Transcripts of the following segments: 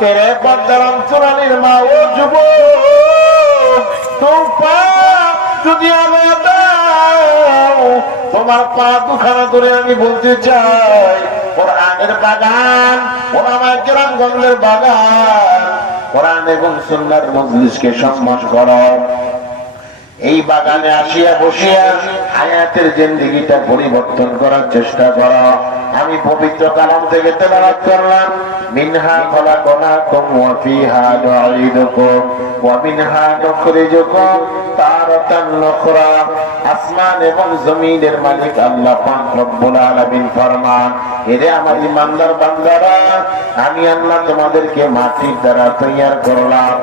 তেরে পর্দার অন্তরালের মা ও যুবক, যদি আমার দাও, তোমার পা দুখানা ধরে আমি বলতে চাই, কোরআনের বাগান, ওলামায়ে কেরামগণের বাগান, কোরআন এবং সুন্নাহর মজলিসকে সম্মান করো। এই বাগানে আসিয়া বসিয়া হায়াতের জিন্দেগিটা পরিবর্তন করার চেষ্টা করো। আমি পবিত্র কালাম থেকে তেলাওয়াত করলাম, মিনহা খলাকনাকুম ওয়া ফিহা নুঈদুকুম ওয়া মিনহা নুখরিজুকুম তারাতান উখরা। আসমান এবং জমিনের মালিক আল্লাহ পাক রব্বুল আলামিন ফরমান, এরে আমার ইমানদার বান্দারা, আমি আল্লাহ তোমাদেরকে মাটির দ্বারা তৈয়ার করলাম,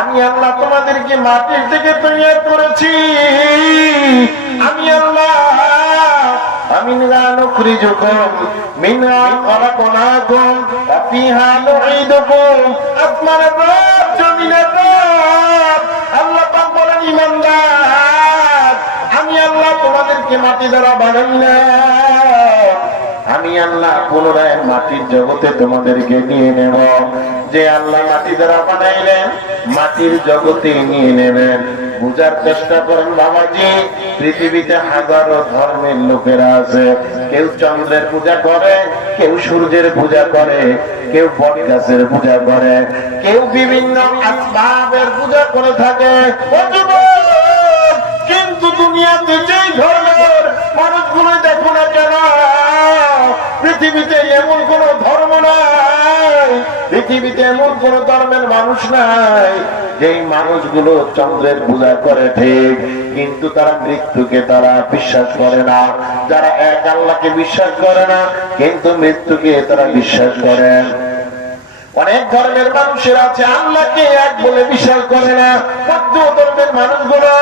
আমি আল্লাহ তোমাদেরকে মাটির থেকে তৈয়ার করেছি, আমি আল্লাহ। মিনহা নুখরিজুকুম মিনহা খলাকনাকুম ওয়া ফিহা নুঈদুকুম। আসমানের রব, জমিনের রব আল্লাহ পাক বলেন, ইমানদার, আমি আল্লাহ তোমাদেরকে মাটি দ্বারা বানাইলাম, আমি আল্লাহ পুনরায় মাটির জগতে তোমাদেরকে নিয়ে নেব। যে আল্লাহ মাটি দ্বারা বানাইলেন, মাটির জগতে নিয়ে নেবেন। বুঝার চেষ্টা করেন বাবাজি, পৃথিবীতে হাজারো ধর্মের লোকেরা আছে। কেউ চন্দ্রের পূজা করে, কেউ সূর্যের পূজা করে, কেউ বট গাছের পূজা করে, কেউ বিভিন্ন আসবাবের পূজা করে থাকে। কিন্তু দুনিয়াতে যেই ধর্মের মানুষগুলো দেখো না কেন, পৃথিবীতে এমন কোন ধর্ম নাই, পৃথিবীতে এমন কোন ধর্মের মানুষ নাই যেই মানুষগুলো চন্দ্রের পূজা করে ঠিক, কিন্তু তারা মৃত্যুকে তারা বিশ্বাস করে না। যারা এক আল্লাহকে বিশ্বাস করে না, কিন্তু মৃত্যুকে তারা বিশ্বাস করে। অনেক ধর্মের মানুষের আছে আল্লাহকে এক বলে বিশ্বাস করে না। বৌদ্ধ ধর্মের মানুষগুলো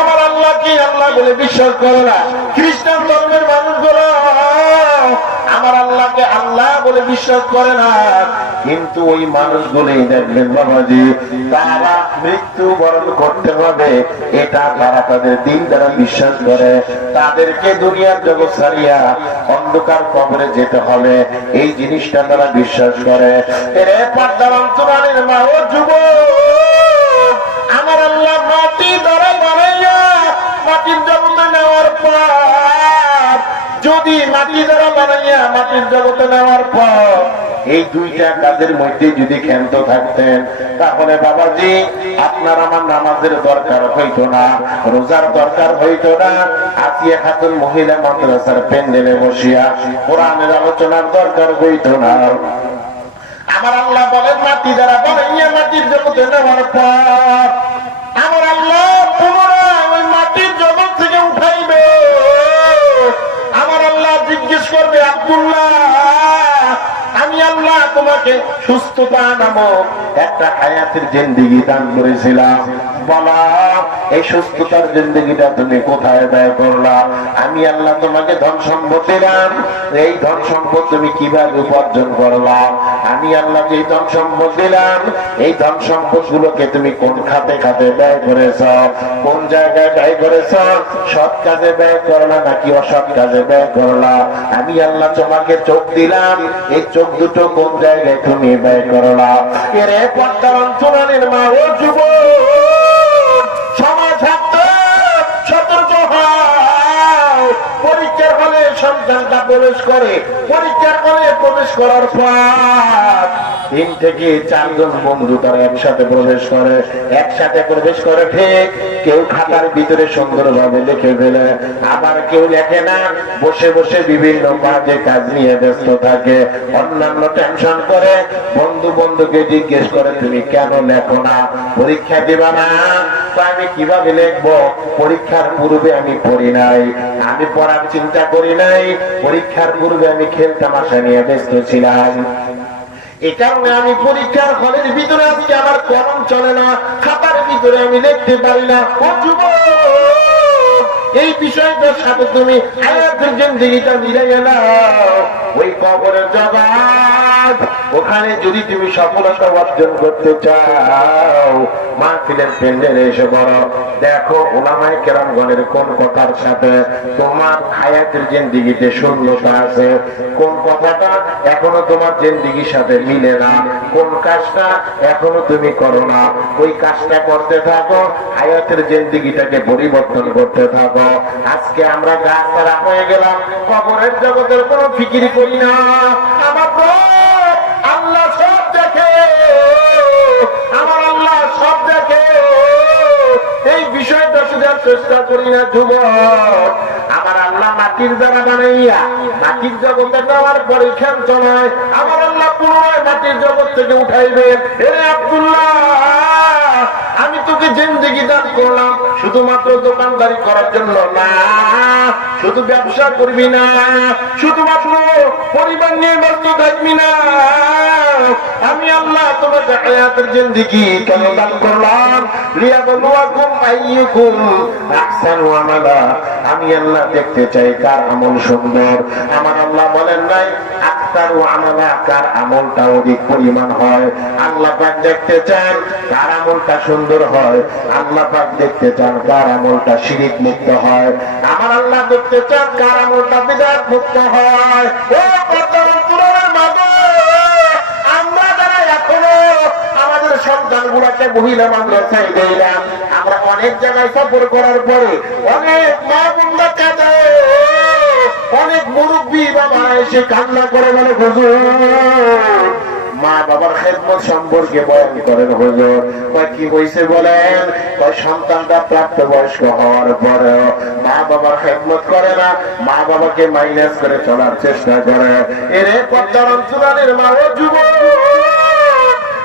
আমার আল্লাহকে আল্লাহ বলে বিশ্বাস করে না। খ্রিস্টান ধর্মের মানুষগুলো আমার আল্লাহকে আল্লাহ বলে বিশ্বাস করে না। কিন্তু ওই মানুষগুলোই দেখবেন বাবাজি, তারা মৃত্যু বরণ করতে হবে, এটা তারা তাদের দিন দ্বারা বিশ্বাস করে। তাদেরকে দুনিয়ার জগৎ ছাড়িয়া অন্ধকার কবরে যেতে হবে, এই জিনিসটা তারা বিশ্বাস করে। এরে পর্দার অন্তরালের মা ও যুবক, আমার আল্লাহ মাটি দ্বারা বানাইয়া মাটির জগতে নেওয়ার পর, যদি মাটি দ্বারা বানাইয়া মাটির জগতে নেওয়ার পর এই দুইটা কাজের মধ্যে যদি ক্ষান্ত থাকতেন, তাহলে বাবাজি আপনার আমার নামাজের দরকার হইতো না, রোজার দরকার হইতো না, আসিয়া খাতুন মহিলা মাদ্রাসার প্যান্ডেলে বসিয়া কোরআনের আলোচনার দরকার হইতো না। আমার আল্লাহ বলেন, মাটি দ্বারা বানাইয়া মাটির জগতে নেওয়ার পর আমার আল্লাহ পুনরায় ওই মাটির জগৎ থেকে উঠাইবে। আমার আল্লাহ জিজ্ঞেস করবে, আব্দুল্লাহ, আমি আল্লাহ তোমাকে সুস্থতা নামক একটা হায়াতের জিন্দেগি দান করেছিলাম, বলা এই সুস্থতার জিন্দেগিটা তুমি কোথায় ব্যয় করলা? আমি আল্লাহ তোমাকে ধন সম্পদ দিলাম, এই ধন সম্পদ তুমি কিভাবে উপার্জন করলা? আমি আল্লাহ যে ধন সম্পদ দিলাম, এই ধন সম্পদ গুলোকে তুমি কোন খাতে খাতে ব্যয় করেছ, কোন জায়গায় ব্যয় করেছ? সৎ কাজে ব্যয় করলা নাকি অসৎ কাজে ব্যয় করলা? আমি আল্লাহ তোমাকে চোখ দিলাম, এই চোখ দুটো কোন জায়গায় তুমি ব্যয় করলা? এরে পর্দার অন্তরালের মা ও যুবক, সময় থাকতে সতর্ক হও। পরীক্ষার হলে সন্তানটা প্রবেশ করে, পরীক্ষার হলে প্রবেশ করার পর 3 থেকে 4 জন বন্ধু তারা একসাথে প্রবেশ করে, একসাথে প্রবেশ করে ঠিক। কেউ খাতার ভিতরে সুন্দরভাবে লিখে ফেলে, আবার কেউ লেখে না, বসে বসে বিভিন্ন কাজে কাজ নিয়ে ব্যস্ত থাকে, অন্যান্য টেনশন করে। বন্ধু বন্ধুকে জিজ্ঞেস করে, তুমি কেন লেখো না? পরীক্ষা দিবা না? তো আমি কিভাবে লিখবো? পরীক্ষার পূর্বে আমি পড়ি নাই, আমি পড়ার চিন্তা করি নাই, পরীক্ষার পূর্বে আমি খেল তামাশা নিয়ে ব্যস্ত ছিলাম। এই কারণে আমি পরীক্ষার হলের ভিতরে আজকে আমার কলম চলে না, খাতার ভিতরে আমি লিখতে পারি না। ও যুবক, এই বিষয়টার সাথে তুমি হায়াতের জিন্দেগিটা মিলাইয়া নাও। ওই কবরের জগৎ জান্নাত। ওখানে যদি তুমি সফলতা অর্জন করতে চাও, মাহফিলের প্যান্ডেলে এসে বড় দেখো উলামায়ে কেরামগণের কোন কথার সাথে তোমার হায়াতের জিন্দেগিতে শূন্যতা আছে, কোন কথাটা এখনো তোমার জিন্দেগির সাথে মিলে না, কোন কাজটা এখনো তুমি করো না, ওই কাজটা করতে থাকো, হায়াতের জিন্দেগিটাকে পরিবর্তন করতে থাকো। আজকে আমরা গাছ ছাড়া হয়ে গেলাম, কবরের জগতের কোনো ফিকির করি না। আমার আল্লাহ সব দেখে, আমার আল্লাহ সব দেখে, এই বিষয়টা শুধার চেষ্টা করি না যুবক। আমার আল্লাহ মাটির দ্বারা বানাইয়া মাটির জগতে নেওয়ার পরে খেল চলায়, আমার আল্লাহ পুনরায় মাটির জগৎ থেকে উঠাইবে। এ আব্দুল্লাহ, আমি তোকে জিন্দেগি দান করলাম শুধুমাত্র দোকানদারি করার জন্য না, শুধু ব্যবসা করবি না, শুধুমাত্র পরিবার নিয়ে ব্যস্ত থাকবি না। আমি আল্লাহ তোমাকে হায়াতের জিন্দেগি কেন দান করলাম? লিয়াবলুয়াকুম আইয়ুকুম আহসানু আমালা। আমি আল্লাহ দেখতে চাই কার আমল সুন্দর। আমার আল্লাহ বলেন নাই আকতারু আমালা, কার আমলটা অধিক পরিমাণ হয়। আল্লাহ পাক দেখতে চান কার আমলটা সুন্দর হয়। আল্লাহ পাক দেখতে চান কার আমলটা শিরিক মুক্ত হয়। আমার আল্লাহ দেখতে চান কার আমলটা বিদআত মুক্ত হয়। ও বর্তমান পুরাণের মাঝে আমরা যারা এখনো আমাদের সন্তানগুলোকে মহিলা মাদ্রাসায় দিলাম, আমরা অনেক জায়গায় সফর করার পরে অনেক মা বোনরা কাঁদে, অনেক মুরব্বী বাবা এসে কান্না করে বলে হুজুর মা বাবার খেদমত সম্পর্কে বয়ান করেন হুজুর। কি হয়েছে বলেন? সন্তানটা প্রাপ্তবয়স্ক হওয়ার পরেও মা বাবার খেদমত করে না, মা বাবাকে মাইনাস করে চলার চেষ্টা করে। এর পর্দার অঞ্চলের মা ও যুবক,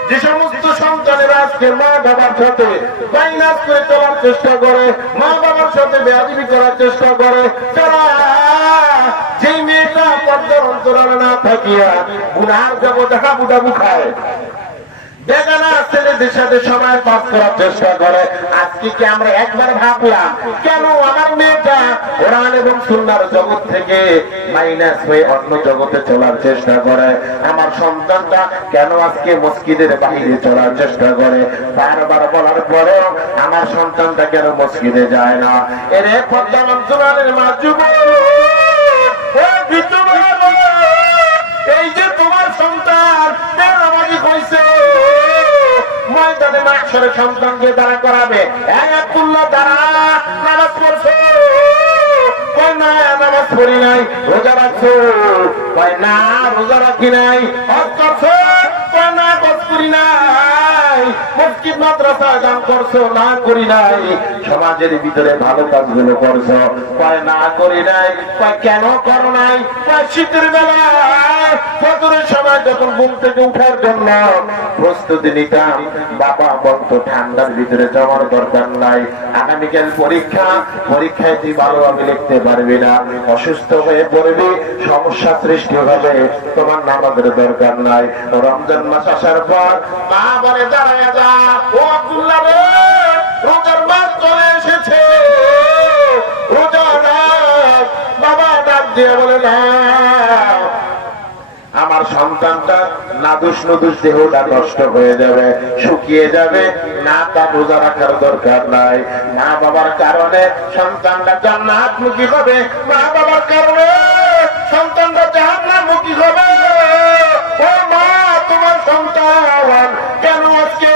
যে সমস্ত সন্তানেরা আজকে মা বাবার সাথে মাইনাস করে চলার চেষ্টা করে, মা বাবার সাথে বেয়াদবি করার চেষ্টা করে, তারা যেই মেয়েটা পর্দার অন্তরালে না থাকিয়া গুনার জগতে হাবুডাবু খায়, বেগানা ছেলেদের সাথে সময় পাস করার চেষ্টা করে, আজকে কি আমরা একবার ভাবলাম কেন আমার মেয়েটা কোরআন এবং সুন্নাহর জগৎ থেকে মাইনাস হয়ে অন্য জগতে চলার চেষ্টা করে? আমার সন্তানটা কেন আজকে মসজিদের বাইরে চলার চেষ্টা করে? বারবার বলার পরেও আমার সন্তানটা কেন মসজিদে যায় না? এর পর্দা মঞ্চলের মা যুবক, এই যে তোমার সন্তান বেনামাজি হয়েছে, ময়দানে মাশারে সন্তানকে দাঁড়া করাবে, আব্দুল্লাহ দাঁড়া নামাজ পড়ছো? কয় না নামাজ পড়ি নাই। রোজা রাখছো? কয় না রোজা রাখি নাই। হজ করছো? কয় না হজ করি নাই। মসজিদ মাদ্রাসা দান করছো? না করি নাই। সমাজের ভিতরে ভালো কাজগুলো করছো? কয় না করি নাই। কয় কেন করো নাই? কয় শীতের বেলায় ফজরের সময় যখন ঘুম থেকে উঠার জন্য প্রস্তুতি নিতাম, বাবা বলতো ঠান্ডার ভিতরে যাওয়ার দরকার নাই, আগামীকাল পরীক্ষা, পরীক্ষায় তুই ভালোভাবে লিখতে পারবি না, অসুস্থ হয়ে পড়বি, সমস্যা সৃষ্টি হবে, তোমার নামাজের দরকার নাই। রমজান মাস আসার পর মা বলে দাঁড়ায় যা, ও আব্দুল্লাহ রে রোজার মাস চলে এসেছে, রোজা রাখ। বাবা ডাক দিয়ে বলে না, আমার সন্তানটা নাদুস নদুস দেহটা নষ্ট হয়ে যাবে, শুকিয়ে যাবে, না তার রোজা রাখার দরকার নাই। মা বাবার কারণে সন্তানটা জান্নাতমুখী হবে, মা বাবার কারণে সন্তানটা জাহান্নামমুখী হবে। ও মা, তোমার সন্তান কেন আজকে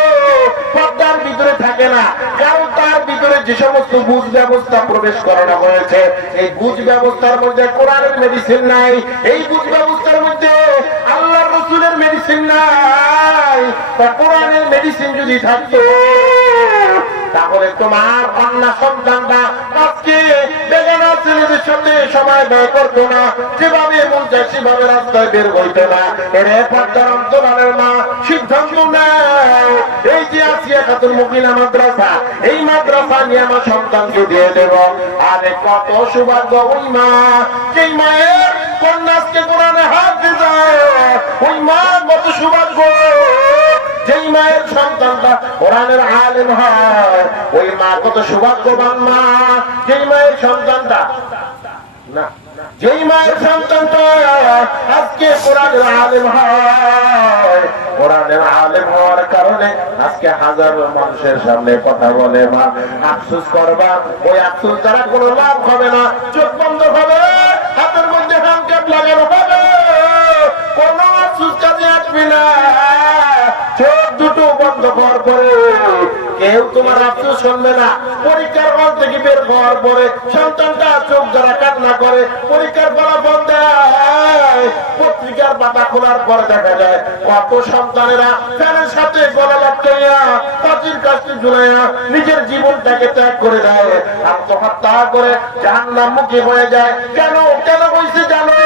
পর্দার ভিতরে থাকে না? কারণ তার ভিতরে যে সমস্ত বুঝ ব্যবস্থা প্রবেশ করানো হয়েছে, এই বুঝ ব্যবস্থার মধ্যে কোরআনের মেডিসিন নাই, এই বুঝ ব্যবস্থার মধ্যে আল্লাহর রাসূলের মেডিসিন নাই। তা কোরআনের মেডিসিন যদি থাকতো তাহলে তোমার কন্যা সন্তানটা আজকে বেগানা ছেলেদের সাথে সময় ব্যয় করতো না, যেভাবে মন চায় সেভাবে রাস্তায় বের হইতো না। এর পর্দার অন্তরালের মা সিদ্ধান্ত নেয়, এই যে আসিয়া খাতুন মহিলা মাদ্রাসা, এই মাদ্রাসা নিয়ে আমার সন্তানকে দিয়ে দেব। আরে কত সৌভাগ্য ওই মা, যেই মায়ের কন্যাকে কোরআনে হাত দিতে, ওই মা কত সৌভাগ্য। যেই মায়ের সন্তানটা কোরআনের আলেম হয়, ওই মা কত সৌভাগ্যবান মা। যেই মায়ের সন্তানটা না যেই মায়ের সন্তানটা আজকে কোরআনের আলেম হয়, কোরআনের আলেম হওয়ার কারণে আজকে হাজারো মানুষের সামনে কথা বলে, মা আফসোস করবা, ওই আফসোস দ্বারা কোনো লাভ হবে না। চোখ বন্ধ হবে, হাতের মধ্যে হ্যান্ডক্যাপ লাগানো হবে, কোনো আফসোস কাজে আসবে না। চোখ দুটো বন্ধ হওয়ার পরে কেউ তোমার আফসোস শুনবে না। পরীক্ষার হল থেকে বের হওয়ার পরে সন্তানটা চোখ দ্বারা কান্না করে, পরীক্ষার ফলাফল দেয়, পত্রিকার পাতা খোলার পরে দেখা যায় কত সন্তানেরা ফ্যানের সাথে গলা লটকাইয়া পাঁচির কাছে ঝুলাইয়া নিজের জীবনটাকে ত্যাগ করে দেয়, আত্মহত্যা করে জাহান্নামমুখী হয়ে যায়। কেন কেন হয়েছে জানো?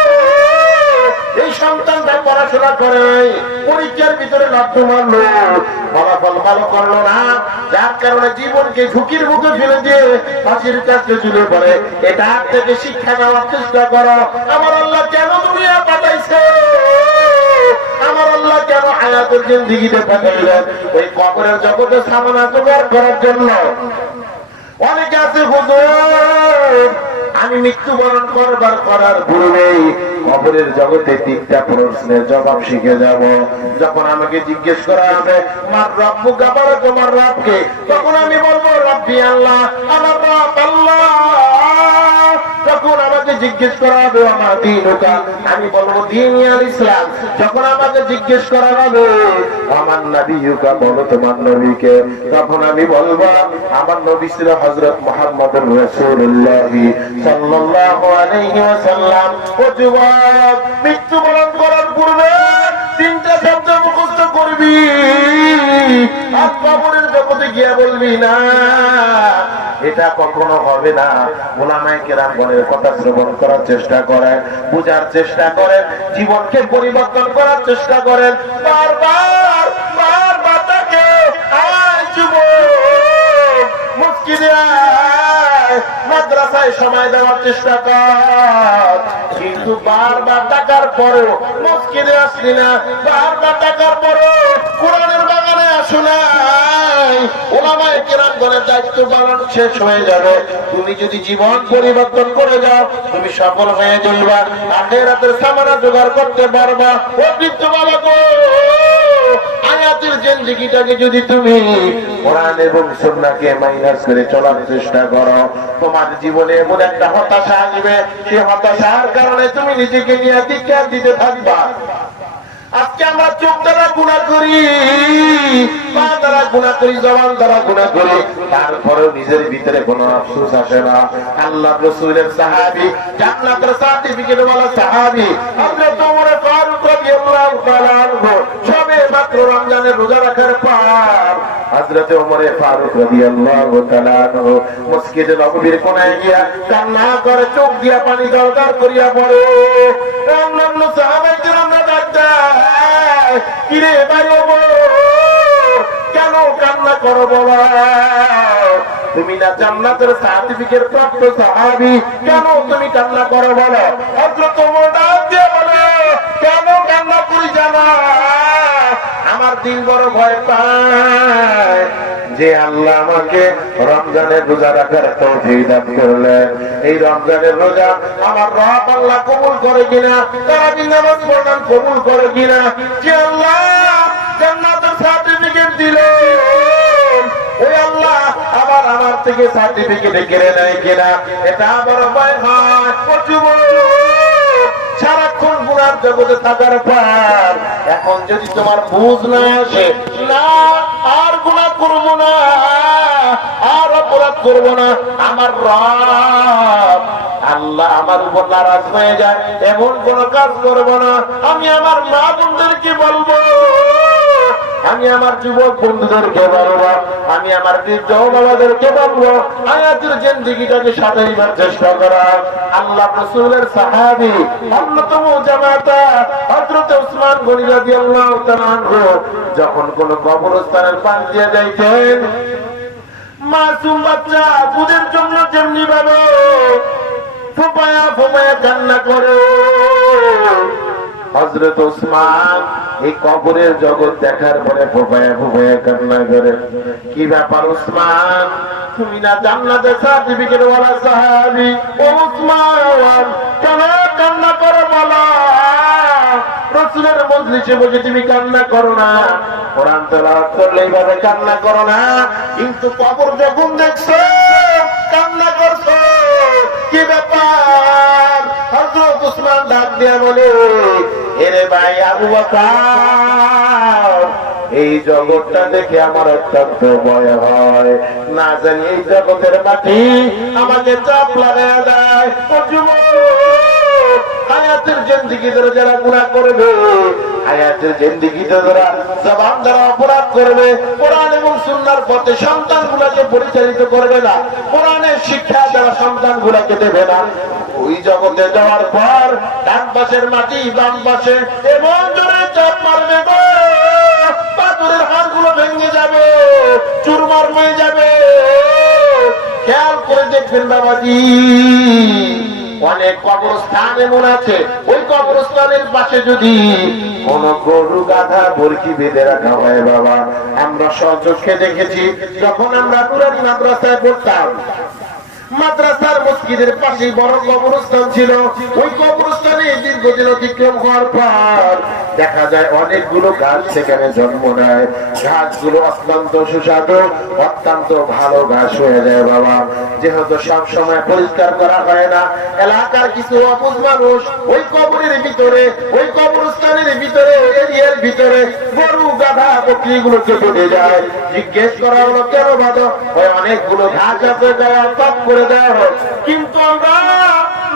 এই সন্তানটা পড়াশোনা করে পরীক্ষার ভিতরে লাথ মারলো, ফলাফল ভালো করলো না, যার কারণে জীবনকে ঝুঁকির মুখে ফেলে দিয়ে ফাঁসির কাছে ঝুলে পড়ে। এটা থেকে শিক্ষা নেওয়ার চেষ্টা করো। আমার আল্লাহ কেন দুনিয়া পাঠাইছে? আমার আল্লাহ কেন হায়াতের জিন্দেগিতে পাঠাইলেন? ওই কবরের জগতে সামনা জোগাড় করার জন্য। অনেকে আছে হুজুর আমি মৃত্যুবরণ করার পূর্বেই কবরের জগতে 3টা প্রশ্নের জবাব শিখে যাব। যখন আমাকে জিজ্ঞেস করা হবে মার রব্বু গাবার তোমার রবকে, তখন আমি বলবো রব্বি আল্লাহ, আমার রব আল্লাহ। যখন আমাকে জিজ্ঞেস করা হবে আমার দীনুকা, আমি বলবো দীনি আল ইসলাম। যখন আমাকে জিজ্ঞেস করা হবে আমার নবীকা, বলো তোমার নবীকে, তখন আমি বলবো আমার নবী ছিল হযরত মুহাম্মদুর রাসূলুল্লাহ সাল্লাল্লাহু আলাইহি ওয়াসাল্লাম। ও যুবক, মৃত্যুবরণ করার পূর্বে 3টা শব্দ মুখস্থ করবি, আর কবরের জগতে গিয়ে বলবি না। এটা কখনো হবে না। উলামায়ে কেরামগণের কথা শ্রবণ করার চেষ্টা করেন, বুঝার চেষ্টা করেন, জীবনকে পরিবর্তন করার চেষ্টা করেন। বারবার বারবার তাকে আয় যুবক মসজিদে আয়, মাদ্রাসায় সময় দেওয়ার চেষ্টা কর। কিন্তু বারবার ডাকার পরেও মসজিদে আসলি না, বারবার ডাকার পরেও কোরআনের বাগানে আসো নাই, ওলামায়ে কেরামগণের দায়িত্ব পালন শেষ হয়ে যাবে। তুমি যদি জীবন পরিবর্তন করে যাও, তুমি সফল হয়ে যাইবা, আখিরাতের সামানা জোগাড় করতে পারবা। ও বৃদ্ধ বালক, আয়াতের জিন্দেগিটাকে যদি তুমি কোরআন এবং সুন্নাহকে মাইনাস করে চলার চেষ্টা করো, তোমার জীবনে এমন একটা হতাশা আসবে, সেই হতাশার কারণে তুমি নিজেকে নিয়ে ধিক্কার দিতে থাকবা। আজকে আমরা চোখ দ্বারা গুনাহ করি, পা দ্বারা গুনাহ করি, জবান দ্বারা গুনাহ করি, তারপরেও নিজের ভিতরে কোনো আফসোস আসে না। আল্লাহ রাসূলের সাহাবী, জান্নাতের সার্টিফিকেট ওয়ালা সাহাবী হযরত ওমর ফারুক রাদিয়াল্লাহু তাআলা আনহু, সবে মাত্র রমজানের রোজা রাখার পর হযরত ওমর ফারুক রাদিয়াল্লাহু তাআলা আনহু মসজিদে নববীর কোণায় গিয়া কান্না করে, চোখ দিয়া পানি দরকার করিয়া পড়ে। অন্যান্য সাহাবায়ে কেরামরা ডাকতে, কিরে বাড়ি কেন কান্না করো বাবা? তুমি না জান্নাতের সার্টিফিকেট প্রাপ্ত সাহাবী, কেন তুমি কান্না করো বলো? হযরত ওমর ডাক দিয়ে বলে, কেন কান্না করি জানা? আমার দিন বড় ভয় পায় যে আল্লাহ আমাকে রমজানের রোজা রাখার তৌফিক দান করলেন। এই রমজানের রোজা আমার রব আল্লাহ কবুল করে কিনা, তারাবি নামাজ পড়লাম কবুল করে কিনা, যে আল্লাহ জান্নাতের সার্টিফিকেট দিলেন, ওই আল্লাহ আবার আমার থেকে সার্টিফিকেট কেড়ে নেয় কিনা, এটা বড় ভয় হয়। সারাক্ষণ গুনার জগতে থাকার পর এখন যদি তোমার বুঝ না আসে, না আর গুনাহ করব না, আর অপরাধ করব না, আমার রব আল্লাহ আমার উপর নারাজ হয়ে যায়, এমন কোন কাজ করব না। আমি আমার মা বোনদেরকে বলবো, আমি আমার যুবক বন্ধুদেরকে বলবো, আমি আমার বৃদ্ধ বাবাদেরকে বলবো, আয়াতের জিন্দেগিটাকে সাজাইবার চেষ্টা করা। আল্লাহ রাসূলের সাহাবী অন্যতম জামাতা হযরত ওসমান গনি রাদিয়াল্লাহু তাআলা আনহু যখন কোন কবরস্থানের পাশ দিয়ে যাইতেন, মাসুম বাচ্চা দুধের জন্য যেমনি ভাবে ফোপায়া ফোপায়া কান্না করে, হযরত ওসমান এই কবরের জগৎ দেখার পরে ফোপায়া ফোপায়া কান্না করে। কি ব্যাপার ওসমান, তুমি না জান্নাতের সার্টিফিকেট ওয়ালা সাহাবী ও উসমান, কেন কান্না করো বলো? রাসূলের মজলিসে বসে তুমি কান্না করো না, কোরআন তেলাওয়াত করলে এইভাবে কান্না করো না, কিন্তু কবর যখন দেখছো কান্না করছো, কি ব্যাপার? হযরত উসমান ডাক দিয়া বলে, এরে ভাই আবু বকর, এই জগৎটা দেখে আমার অত্যন্ত ভয় হয়, না জানি এই জগতের মাটি আমাকে চাপ লাগায়া দেয়। ও যুবক, হায়াতের জিন্দেগি ধরে যারা গুনাহ করবে, হায়াতের জিন্দেগি ধরে জবান দ্বারা অপরাধ করবে, কোরআন এবং সুন্নাহর পথে সন্তানগুলোকে পরিচালিত করবে না, কোরআনের শিক্ষা যারা সন্তানগুলোকে দেবে না, ওই জগতে যাওয়ার পর ডান পাশের মাটি বাম পাশে এমন জোরে চাপ মারবে গো, পাথরের হাড়গুলো ভেঙে যাবে, চুরমার হয়ে যাবে। খেয়াল করে দেখবেন বাবাজি, অনেক কবরস্থান এমন আছে, ওই কবরস্থানের পাশে যদি কোন গরু গাধা বরকি বেঁধে রাখা হয় বাবা, আমরা সচক্ষে দেখেছি, যখন আমরা নুরানি মাদ্রাসায় পড়তাম, মাদ্রাসার মসজিদের পাশে বড় কবরস্থান ছিল, ওই কবরস্থানে দীর্ঘদিন অতিক্রম হওয়ার পর দেখা যায় অনেকগুলো গাছ সেখানে জন্ম নেয়, গাছগুলো অত্যন্ত সুস্বাদু, অত্যন্ত ভালো ঘাস হয়ে যায় বাবা। যেহেতু সব সময় পরিষ্কার করা হয় না, এলাকার কিছু অবুঝ মানুষ ওই কবরের ভিতরে, ওই কবরস্থানের ভিতরে, এরিয়ার ভিতরে গরু গাধা বকরিগুলো কেটে যায়। জিজ্ঞেস করা হলো কেন বাঁধো? ওই অনেকগুলো ঘাস আছে, যায় সব করে দেওয়া হয়। কিন্তু আমরা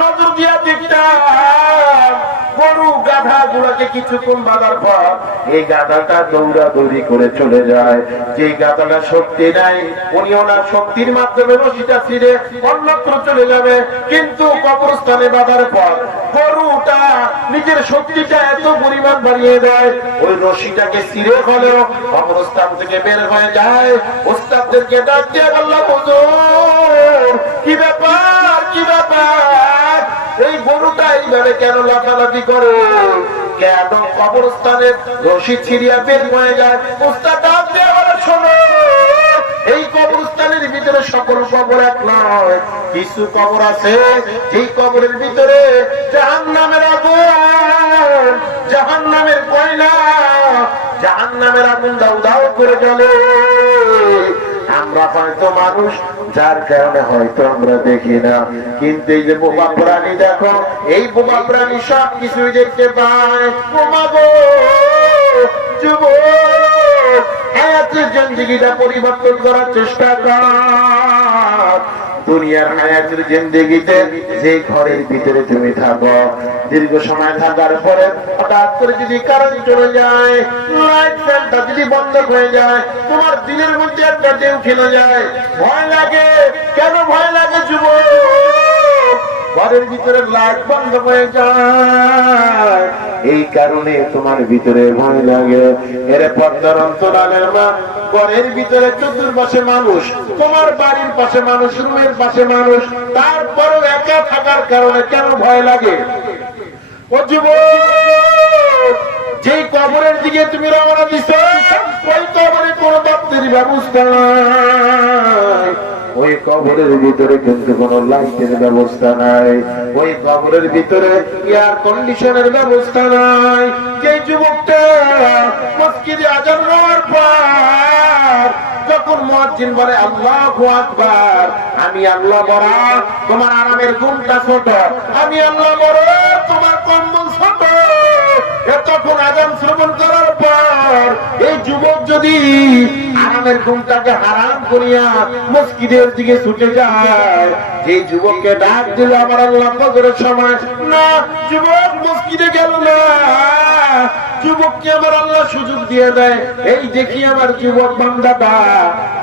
নজর দিয়া দেখতাম গরু গাধা গুলাকে কিছুক্ষণ বাঁধার পর এই গাধাটা দৌড়াদৌড়ি করে চলে যায়। যে গাধাটা শক্তি নাই, উনি ওনার শক্তির মাধ্যমে রশিটা ছিঁড়ে অন্যত্র চলে যাবে, কিন্তু কবরস্থানে বাঁধার পর গরুটা নিজের শক্তিটা এত পরিমাণ বাড়িয়ে দেয়, ওই রশিটাকে ছিঁড়ে হলেও কবরস্থান থেকে বের হয়ে যায়। ওস্তাদদেরকে ডাক দিয়ে বললাম, হুজুর কি ব্যাপার, কি ব্যাপার, এই গরুটা এইভাবে কেন লাফালাফি করে, কেন কবরস্থানের রশি ছিঁড়িয়া বের হয়ে যায়? ওস্তাদ ডাক দিয়ে বলে, শোনো, এই কবরস্থানের ভিতরে সকল কবর এক নয়, কিছু কবর আছে যেই কবরের ভিতরে জাহান্নামের আগুন, জাহান্নামের কয়লা, জাহান্নামের আগুন দাউ দাউ করে জ্বলে। আমরা হয়তো মানুষ, যার কারণে হয়তো আমরা দেখি না, কিন্তু এই যে বোবা প্রাণী দেখো, এই বোবা প্রাণী সব কিছুই দেখতে পায়। বোমাগো যুবক, হায়াতের জিন্দেগিটা পরিবর্তন করার চেষ্টা কর। দুনিয়ার হায়াতের জিন্দেগিতে যে ঘরের ভিতরে তুমি থাকো, দীর্ঘ সময় থাকার পরে হঠাৎ করে যদি কারেন্ট চলে যায়, লাইট ফ্যানটা যদি বন্ধ হয়ে যায়, তোমার দিনের মধ্যে একটা ঢেউ খেলে যায়, ভয় লাগে। কেন ভয় লাগে যুবক? ঘরের ভিতরে লাইট বন্ধ হয়ে যায়, এই কারণে তোমার ভিতরে ভয় লাগে। এর পর্দার অন্তরালের মা, ঘরের ভিতরে চতুর্পাশে মানুষ, তোমার বাড়ির পাশে মানুষ, রুমের পাশে মানুষ, তারপরও একা থাকার কারণে কেন ভয় লাগে? ও যুবক, যেই কবরের দিকে তুমি রওনা দিচ্ছ, ওই কবরে কোনো দপ্তরি ব্যবস্থা নাই, ওই কবরের ভিতরে কিন্তু কোনো লাইটের ব্যবস্থা নাই, ওই কবরের ভিতরে এয়ার কন্ডিশনের ব্যবস্থা নাই। যে যুবকটা মসজিদে আযান হওয়ার পর যখন মুয়াজ্জিন বলে আল্লাহু আকবার, আমি আল্লাহ বড়, তোমার আরামের ঘুমটা ছোট, আমি আল্লাহ বড়, তোমার কম্বল ছোট, তখন আযান শ্রবণ করার পর এই যুবক যদি আরামের ঘুমটাকে হারাম করিয়া মসজিদের দিকে ছুটে যায়, যে যুবককে ডাক দিল আমার আল্লাহ ফজরের সময়, না যুবক মসজিদে গেল না, যুবককে আমার আল্লাহ সুযোগ দিয়ে দেয়, এই দেখি আমার যুবক বান্দাটা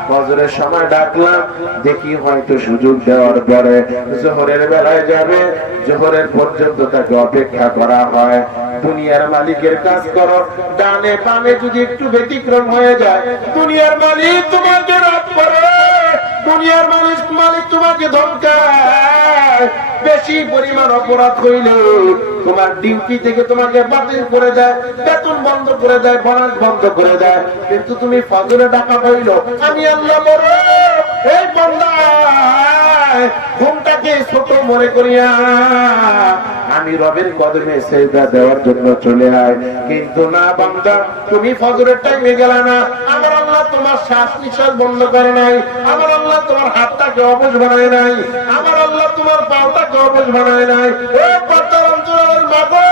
ফজরের সময় ডাকলাম, দেখি হয়তো সুযোগ দেওয়ার পরে জোহরের বেলায় যাবে, জোহরের পর্যন্ত তাকে অপেক্ষা করা হয়। দুনিয়ার মালিকের কাজ করো, ডানে বামে যদি একটু ব্যতিক্রম হয়ে যায়, দুনিয়ার মালিক তোমাকে রাত করে, দুনিয়ার মালিক তোমাকে ধমকায়, বেশি পরিমাণ অপরাধ হইলে তোমার ডিউটি থেকে তোমাকে বাতিল করে দেয়, বেতন বন্ধ করে দেয়, বোনাস বন্ধ করে দেয়, কিন্তু তুমি ফজরে ডাকা হইল আমি আল্লাহ বড়, এই বান্দা ঘুমটাকে ছোট মনে করিয়া আমি রবের কদমে সেজদা দেওয়ার জন্য চলে আয়। কিন্তু না বান্দা, তুমি ফজরের টাইমে গেলা না। আমার আল্লাহ তোমার শ্বাস নিঃশ্বাস বন্ধ করে নাই। আমার আল্লাহ তোমার হাতটাকে অবশ বানায় নাই। আমার আল্লাহ তোমার পাওটাকে অবশ বানায় নাই। ও পাতার অন্তরের মাগো,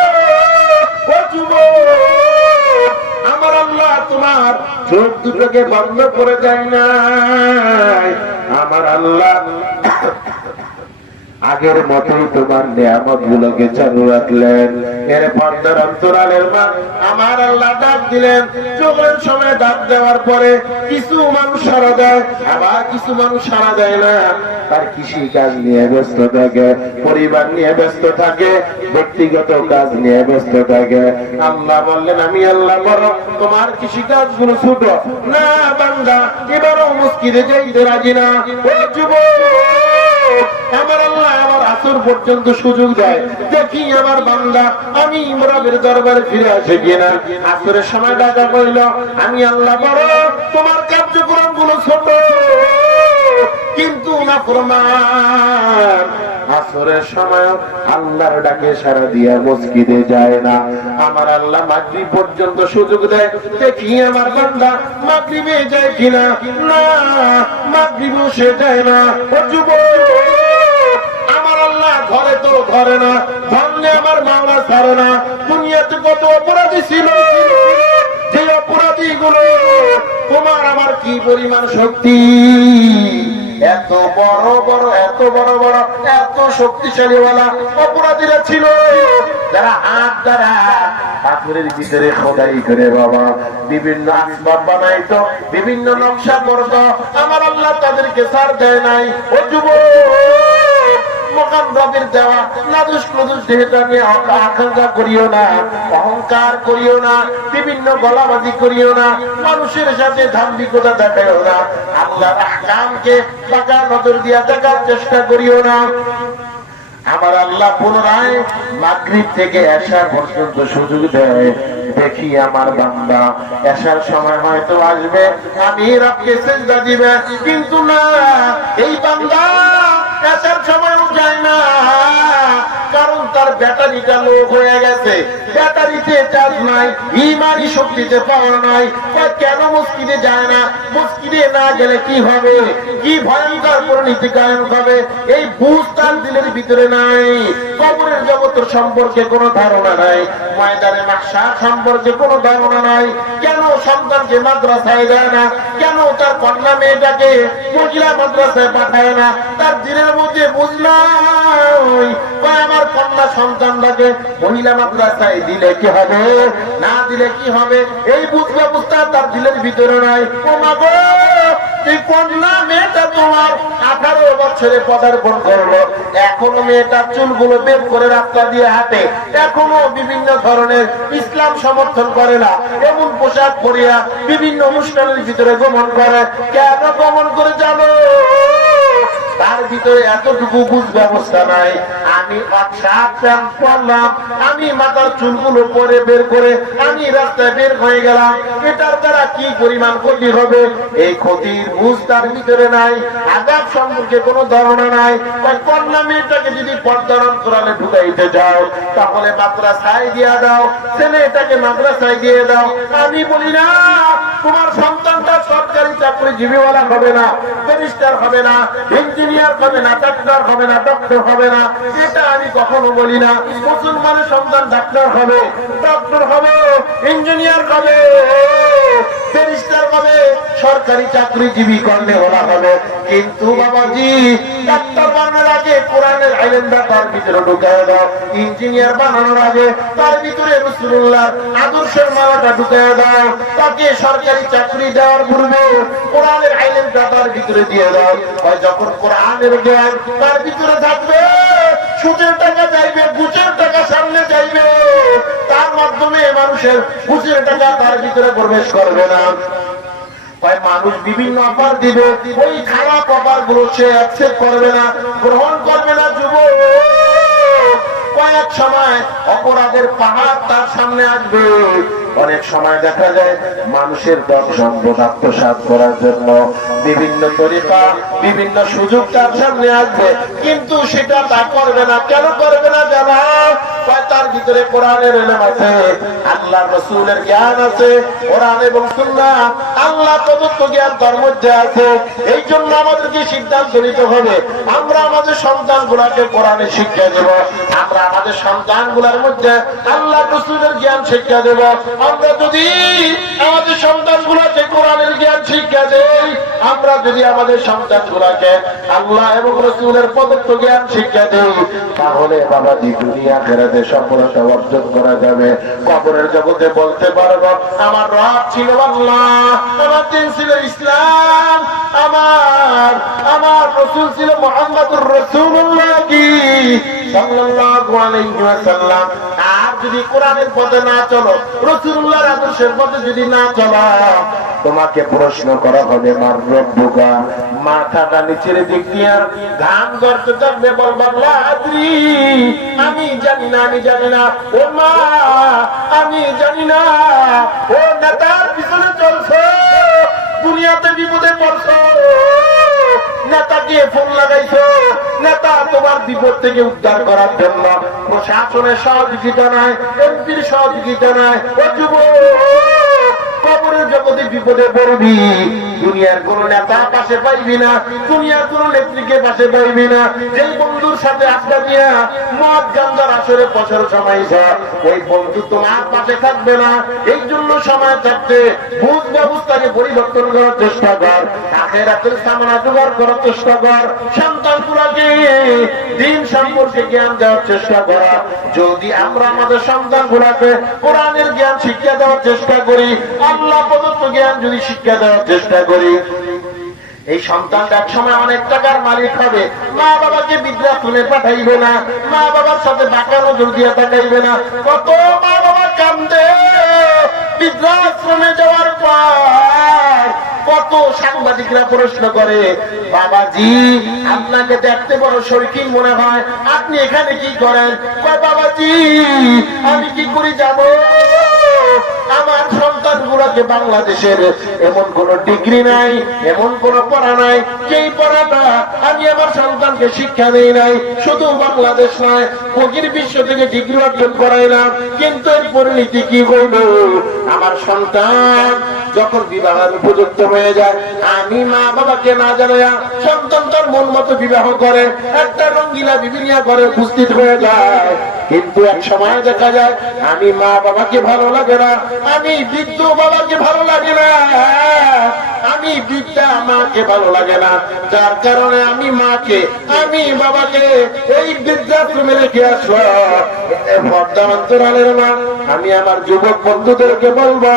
ও যুবক, আমার আল্লাহ তোমার চোখ দুটোকে বন্ধ করে দেয় নাই। আমার আল্লাহ আগের মতোই তোমার নিয়ামত গুলোকে চালু রাখলেন। এর পর্দার অন্তরালের মা আমার আল্লাহ ডাক দিলেন। যখন সময় ডাক দেওয়ার পরে কিছু মানুষ সাড়া দেয়, আবার কিছু মানুষ সাড়া দেয় না। তার কৃষি কাজ নিয়ে ব্যস্ত থাকে, পরিবার নিয়ে ব্যস্ত থাকে, ব্যক্তিগত কাজ নিয়ে ব্যস্ত থাকে। আল্লাহ বললেন, আমি আল্লাহ বড়, তোমার কৃষি কাজ গুলো ছোট না বান্দা, এবারও মসজিদে যাইতে রাজি না। ও যুবক, আমার আল্লাহ আমার আসর পর্যন্ত সুযোগ দেয়, দেখি আমার বান্দা আমি রবের দরবারে ফিরে আসে কিনা। আসরের সময় ডাকা কইল, আমি আল্লাহ বড়, তোমার কার্যক্রম গুলো ছোট কিন্তু না ফরমান। আসরের সময় আল্লাহর ডাকে সাড়া দিয়া মসজিদে যায় না। আমার আল্লাহ মাগরিব পর্যন্ত সুযোগ দেয়, দেখি আমার বান্দা মাগরিবে যায় কিনা। না, মাগরিবও সে যায় না। ও যুবক, আমার আল্লাহ ঘরে তো ধরে না, ধরলে আমার মাওলা ছাড়ে না। দুনিয়াতে কত অপরাধী ছিল, যে অপরাধী গুলো তোমার আমার কি পরিমাণ শক্তি, এত বড় বড় এত বড় বড় এত শক্তিশালী ওয়ালা অপরাধীরা ছিল, যারা হাত দ্বারা পাথরের ভিতরে খোদাই করে বাবা বিভিন্ন আসবাব বানাইতো, বিভিন্ন নকশা করতো। আমার আল্লাহ তাদেরকে ছাড় দেয় নাই। ও যুবক, মকাম রবের দেওয়া নাদুস নদুস দেহটা নিয়ে আকাঙ্ক্ষা করিও না, অহংকার করিও না, বিভিন্ন গলাবাজি করিও না, মানুষের সাথে ধার্মিকতা দেখাইও না, আল্লাহর আহকামকে পাকা নজর দিয়া দেখার চেষ্টা করিও না। আমার আল্লাহ পুনরায় মাগরিব থেকে এশা পর্যন্ত সুযোগ দেয়, দেখি আমার বান্দা এশার সময় হয়তো আসবে, আমি রবকে সিজদা দিবে। কিন্তু না, এই বান্দা এশার সময়ও যায় না, কারণ তার ব্যাটারিটা লো হয়ে গেছে, ব্যাটারিতে চার্জ নাই, ইমানি শক্তিতে পাওয়া নাই। কেন মসজিদে যায় না? মসজিদে না গেলে কি হবে, কি ভয়ঙ্কর পরিণতি কায়েম হবে, এই বুঝ তার দিলের ভিতরে নাই। কবরের জগতের সম্পর্কে কোনো ধারণা নাই, ময়দানে মাহশার সম্পর্কে কোনো ধারণা নাই। কেন সন্তানকে মাদ্রাসায় দেয় না, কেন তার কন্যা মেয়েটাকে মহিলা মাদ্রাসায় পাঠায় না, তার দিনের মধ্যে বুঝলাই আমার কন্যা সন্তানটাকে মহিলা মাদ্রাসায় দিলে কি হবে, না দিলে কি হবে, এই বুঝ ব্যবস্থা তার দিলের ভিতরে নাই। ও মা গো, এই কন্যা মেয়েটা তোমার 18 বছরে পদার্পণ করলো, এখনো মেয়েটার চুলগুলো বের করে রাস্তা দিয়ে হাঁটে, এখনো বিভিন্ন ধরনের ইসলাম সমর্থন করে না, এমন পোশাক পরিয়া বিভিন্ন অনুষ্ঠানের ভিতরে গমন করে। কেন গমন করে জানো? তার ভিতরে এতটুকু বুঝ ব্যবস্থা নাই। আমি পড়লাম, আমি মাথার চুলগুলো পরে বের করে আমি রাস্তায় বের হয়ে গেলাম, এটার দ্বারা কি পরিমাণ ক্ষতি হবে, এই ক্ষতির বুঝ তার ভিতরে নাই। আযাব সম্পর্কে কোনো ধারণা নাই। কন্যা মেয়েটাকে যদি পর্দার অন্তরালে ঢুকাইতে যাও, তাহলে মাদ্রাসায় দিয়ে দাও, ছেলেটাকে মাদ্রাসায় দিয়ে দাও। আমি বলি না, তোমার সন্তানটা সরকারি চাকরিজীবীওয়ালা হবে না, ব্যারিস্টার হবে না, ইঞ্জিনিয়ার হবে না, ডাক্তার হবে না, ডক্টর হবে না, এটা আমি কখনো বলি না। মুসলমানের সন্তান ডাক্তার হবে, ডক্টর হবে, ইঞ্জিনিয়ার হবে, ব্যারিস্টার হবে, সরকারি চাকরিজীবী করলে ওরা হবে। কিন্তু বাবাজি, ডাক্তার বানানোর আগে কোরআনের ইলমটা তার ভিতরে ঢুকায় দাও, ইঞ্জিনিয়ার বানানোর আগে তার ভিতরে রাসূলুল্লাহর আদর্শের মালাটা ঢুকায় দাও, তাকে সরকারি চাকরি দেওয়ার পূর্বে কোরআনের ইলমটা তার ভিতরে দিয়ে দাও। যখন কোরআনের জ্ঞান তার ভিতরে থাকবে, সুদের টাকা যাইবে, ঘুষের টাকা সামনে যাইবে, তার মাধ্যমে মানুষের ঘুষের টাকা তার ভিতরে প্রবেশ করবে না। মানুষ বিভিন্ন অফার দিবে, ওই খারাপ অফার গুলো সে অ্যাকসেপ্ট করবে না, গ্রহণ করবে না। যুবক, কয়েক সময় অপরাধের পাহাড় তার সামনে আসবে। অনেক সময় দেখা যায় মানুষের ধন সম্পদ আত্মসাৎ করার জন্য বিভিন্ন তরিকা, বিভিন্ন সুযোগ তার সামনে আসবে, কিন্তু সেটা তা করবে না। কেন করবে না জানা? তার ভিতরে কোরআনের ইলম আছে, আল্লাহ রাসূলের জ্ঞান আছে, কোরআন এবং সুন্নাহ আল্লাহ প্রদত্ত জ্ঞান তার মধ্যে আছে। এই জন্য আমাদেরকে সিদ্ধান্ত নিতে হবে, আমরা আমাদের সন্তানগুলোকে কোরআনের শিক্ষা দেব, আমরা আমাদের সন্তানগুলোর মধ্যে আল্লাহ রাসূলের জ্ঞান শিক্ষা দেব। আমরা যদি আমাদের সন্তানগুলোকে কোরআনের জ্ঞান শিক্ষা দেই, আমরা যদি আমাদের সন্তানগুলোকে আল্লাহ এবং রাসূলের প্রদত্ত জ্ঞান শিক্ষা দেই, তাহলে বাবাজি দুনিয়া আখিরাতে সফলতা অর্জন করা যাবে। কবরের জগতে বলতে পারবো আমার রব ছিল আল্লাহ, আমার দিন ছিল ইসলাম, আমার রাসূল ছিল মুহাম্মদুর রাসূলুল্লাহ সাল্লাল্লাহু আলাইহি ওয়াসাল্লাম। আর যদি কোরআনের পথে না চলো, রাসূলুল্লাহর আদর্শের পথে যদি না চলো, তোমাকে প্রশ্ন করা হবে মার রব্বুকা, মাথাটা নিচের দিক দিয়ে ধান ধরতে থাকবে, বলবা লা আদরি, আমি জানি না, আমি জানি না। ও মা, আমি জানি না। ও নেতার পিছনে চলছো, দুনিয়াতে বিপদে পড়ছো, নেতাকে ফোন লাগাইছো, নেতা তোমার বিপদ থেকে উদ্ধার করার জন্য প্রশাসনের সহযোগিতা নাই, এমপির সহযোগিতা নাই। ও যুবক, কবরের জগতে বিপদে পড়বি, দুনিয়ার কোন নেতা পাশে পাইবি না, দুনিয়ার কোন নেত্রীকে পাশে পাইবি না। যেই বন্ধুর সাথে আড্ডা দিয়া মদ গাঞ্জার আসরে বছর সময়ছ, ওই বন্ধু তোমার পাশে থাকবে না। এই জন্য সময় থাকতে ভূত ব্যবস্থাকে পরিবর্তন করার চেষ্টা কর, আখিরাতের সামনা জোগাড় করার চেষ্টা কর, সন্তানগুলোকে দিন সম্পর্কে জ্ঞান দেওয়ার চেষ্টা করা। যদি আমরা আমাদের সন্তানগুলোকে কোরআনের জ্ঞান শিক্ষা দেওয়ার চেষ্টা করি, আল্লাহ প্রদত্ত জ্ঞান যদি শিক্ষা দেওয়ার চেষ্টা করি, এই সন্তানটা এক সময় অনেক টাকার মালিক হবে। মা বাবাকে বৃদ্ধাশ্রমে পাঠাইবে না, মা বাবার সাথে বাঁকা নজর দিয়ে তাকাইবে না। কত মা বাবা কান্দে বৃদ্ধাশ্রমে যাওয়ার পর। কত সাংবাদিকরা প্রশ্ন করে, বাবাজি আপনাকে দেখতে বড় শৌখিন মনে হয়, আপনি এখানে কি করেন? কয় বাবাজি আমি কি করে যাবো, আমার সন্তানগুলোকে বাংলাদেশের এমন কোন ডিগ্রি নাই, এমন কোন পড়া নাই, যেই পড়াটা আমি আমার সন্তানকে শিক্ষা দেই নাই। শুধু বাংলাদেশ নয়, বহির বিশ্ব থেকে ডিগ্রি অর্জন করাইলাম, কিন্তু এর পরিণতি কি হইল? আমার সন্তান যখন বিবাহের উপযুক্ত হয়ে যায়, আমি মা বাবাকে না জানাইয়া সন্তান তার মন মতো বিবাহ করে, একটা রঙ্গিলা বিবিনিয়া করে উপস্থিত হয়ে যায়। কিন্তু এক সময় দেখা যায় আমি মা বাবাকে ভালো লাগে না, আমি বৃদ্ধ বাবাকে ভালো লাগে না, আমি বৃদ্ধা মাকে ভালো লাগে না, যার কারণে আমি মাকে, আমি বাবাকে এই বৃদ্ধাশ্রমে রেখে আসবো। বর্তমান্তরালের মা, আমি আমার যুবক বন্ধুদেরকে বলবো,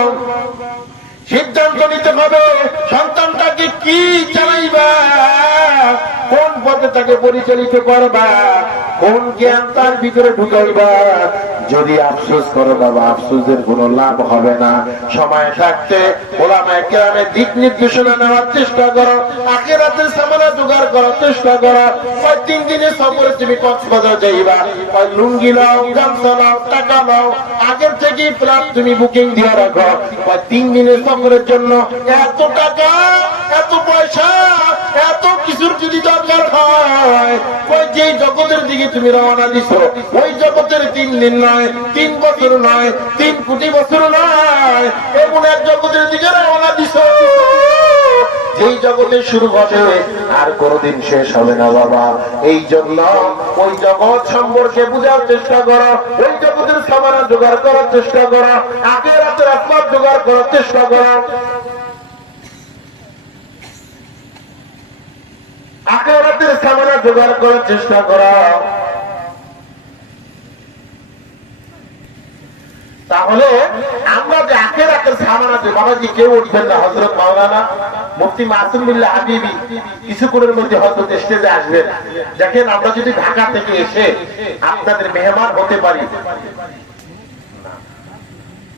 সিদ্ধান্ত নিতে হবে সন্তানটাকে কি চালাইবা, কোন পথে তাকে পরিচালিত করবা, কোন জ্ঞান তার ভিতরে ঢুকাইবা। যদি আফসোস করো বাবা, আফসোসের কোনো লাভ হবে না। সময় থাকতে ওলামায়ে কেরামের দিক নির্দেশনা নেওয়ার চেষ্টা করো, আখিরাতের সামানা জোগাড় করার চেষ্টা করো। 3 দিনের সফরে তুমি কক্সবাজার যাইবা, লুঙ্গি নাও, গামছা নাও, টাকা নাও, আগের থেকেই প্ল্যান তুমি বুকিং দিয়ে রাখো। 3 দিনের সফরের জন্য এত টাকা, এত পয়সা, এত কিছুর যদি দরকার হয়, ওই যে জগতের দিকে তুমি রওনা দিছো, ওই জগতের 3 দিন নয়, 3 বছর নয়, 3 কোটি বছর নয়, এমন এক জগতের দিকে রওনা দিছো যেই জগতে শুরু হবে আর কোনদিন শেষ হবে না বাবা। এই জন্য ওই জগৎ সম্পর্কে বুঝার চেষ্টা করো, ওই জগতের সামানা জোগাড় করার চেষ্টা করো, আখিরাতের আসবাব জোগাড় করার চেষ্টা করো, আখিরাতের সামানা জোগাড় করার চেষ্টা করো। তাহলে আমরা যে আখিরাতের সামানা যে বাবাজি কেউ উঠবেন না, হযরত মাওলানা মুফতি মাসুম বিল্লাহ হাবিবি কিছুক্ষণের মধ্যে হযরত স্টেজে আসবেন। দেখেন আমরা যদি ঢাকা থেকে এসে আপনাদের মেহমান হতে পারি,